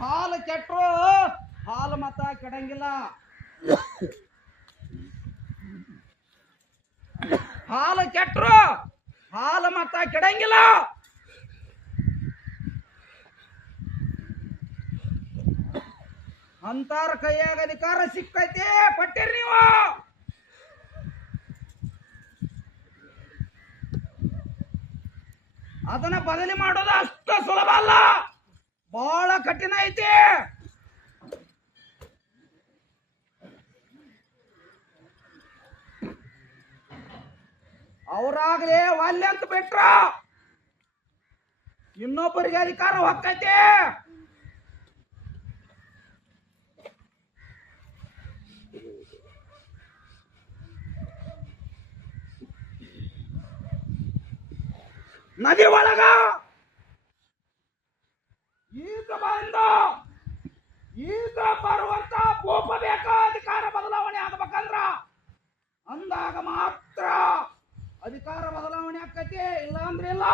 ಹಾಲು ಕೆಟ್ಟರು ಹಾಲು ಮತ ಕೆಡಂಗಿಲ್ಲ. ಹಾಲು ಕೆಟ್ಟರು ಹಾಲು ಮತ ಕೆಡಂಗಿಲ್ಲ. ಅಂತಾರ ಕೈಯಾಗ ಅಧಿಕಾರ ಸಿಕ್ಕೈತೆ, ಪಟ್ಟಿರಿ ನೀವು. ಅದನ್ನ ಬದಲಿ ಮಾಡೋದು ಅಷ್ಟು ಸುಲಭ ಅಲ್ಲ. ಬಹಳ ಕಠಿಣ ಐತಿ. ಅವರಾಗಲೇ ಒಲ್ಲೆ ಅಂತ ಬಿಟ್ರ. ಇನ್ನೊಬ್ಬರಿಗೆ ಅಧಿಕಾರ ಹೊಕ್ಕೈತಿ. ನದಿ ಒಳಗ. ಈಗ ಬಂದ ಈಗ ಬರುವಂತ ಕೋಪ ಬೇಕ ಅಧಿಕಾರ ಬದಲಾವಣೆ ಆಗ್ಬೇಕಂದ್ರ ಅಂದಾಗ ಮಾತ್ರ ಅಧಿಕಾರ ಬದಲಾವಣೆ ಆಕತಿ ಇಲ್ಲ ಅಂದ್ರೆ ಇಲ್ಲ.